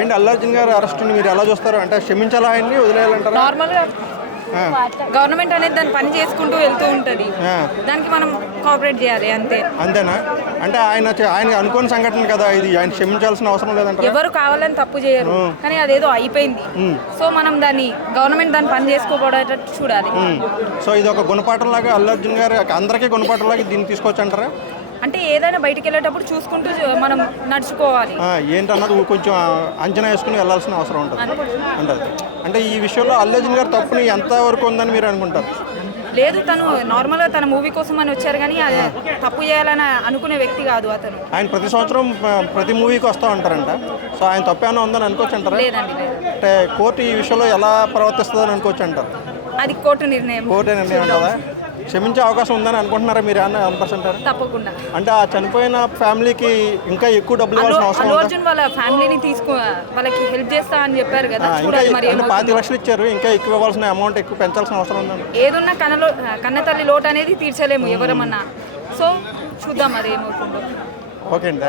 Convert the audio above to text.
ఏంటి అల్లు అర్జున్ గారు అరెస్ట్ని మీరు ఎలా చూస్తారు? అంటే క్షమించాలా ఆయన్ని, వదిలేయాలంటారా? నార్మల్గా గవర్నమెంట్ అనేది దాని పని చేసుకుంటూ వెళ్తూ ఉంటుంది, దానికి మనం కోఆపరేట్ చేయాలి అంతే. అంతేనా? అంటే ఆయన అనుకోని సంఘటన కదా ఇది, ఆయన క్షమించాల్సిన అవసరం లేదంటారా? ఎవరు కావాలని తప్పు చేయరు, కానీ అదేదో అయిపోయింది. సో మనం గవర్నమెంట్ దాన్ని పని చేసుకోబోయేటట్టు చూడాలి. సో ఇది ఒక గుణపాఠం లాగా అల్లు అర్జున్ గారు అందరికీ గుణపాఠం లాగా దీన్ని తీసుకోవచ్చు అంటారా? అంటే ఏదైనా బయటికి వెళ్ళేటప్పుడు చూసుకుంటూ మనం నడుచుకోవాలి. ఏంటన్నది కొంచెం అంచనా వేసుకుని వెళ్ళాల్సిన అవసరం ఉంటుంది. అంటే ఈ విషయంలో అల్లు అర్జున్ గారు తప్పుని ఎంతవరకు ఉందని మీరు అనుకుంటారు? లేదు, తను నార్మల్గా తన మూవీ కోసం అని వచ్చారు, కానీ అది తప్పు చేయాలని అనుకునే వ్యక్తి కాదు అతను. ఆయన ప్రతి సంవత్సరం ప్రతి మూవీకి వస్తూ ఉంటారంట. సో ఆయన తప్పేమైనా ఉందని అనుకోవచ్చు అంటారా? లేదండి, లేదు. అంటే కోర్టు ఈ విషయంలో ఎలా ప్రవర్తిస్తుందని అనుకోవచ్చు అంటారు? అది కోర్టు నిర్ణయం. కదా. క్షమించే అవకాశం ఉందని అనుకుంటున్నారా మీరు? 100% తప్పకుండా. అంటే ఆ చనిపోయిన ఫ్యామిలీకి ఇంకా ఎక్కువ డబ్బులు ఇవ్వాల్సిన అవసరం అల్లు అర్జున్ వాళ్ళ ఫ్యామిలీని వాళ్ళకి హెల్ప్ చేస్తా అని చెప్పారు కదా, చూడాలి మరి. 5 లక్షలు ఇచ్చారు, ఇంకా ఎక్కువ ఇవ్వాల్సిన అమౌంట్ ఎక్కువ పెంచాల్సిన అవసరం ఉందండి. ఏదున్నా కన్న తల్లి లోటు అనేది తీర్చలేము ఎవరమన్నా. సో చూద్దాం అది ఏమవుతుందో. ఓకే అండి.